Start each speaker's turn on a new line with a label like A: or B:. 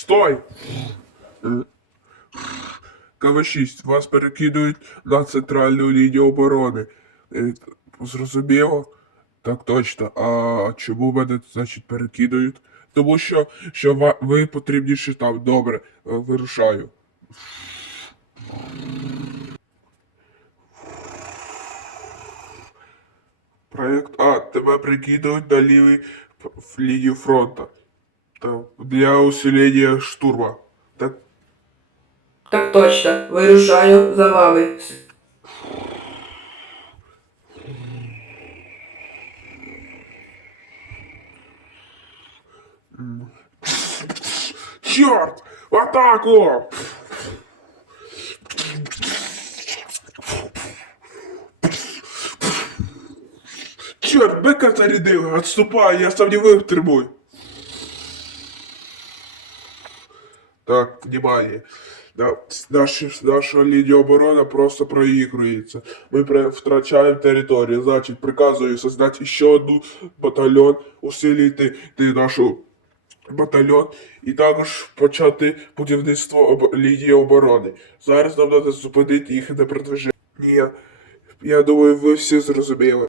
A: Стой! КВ-6, вас перекидують на центральну лінію оборони. Е, Зрозуміло? Так точно. А чому мене, значить, перекидують? Тому що, що ви потрібніші там. Добре, е, вирушаю. Проєкт А. Тебе прикидують на лівий лінію фронту. Там, для усилення штурма. Так,
B: Так точно, вирушаю за вами.
A: Черт! В атаку! Черт, бека зарядив! Отступай, я сам не витримую. Так, внимание. Да, наша, лінія оборони просто проігрується. Ми втрачаємо територію. Значить, приказую создати ще одну батальйон, усилити ти нашу батальйон і також почати будівництво об... лінії оборони. Зараз нам треба зупинити їхнє продвиження. Ні, я думаю, ви всі зрозуміли.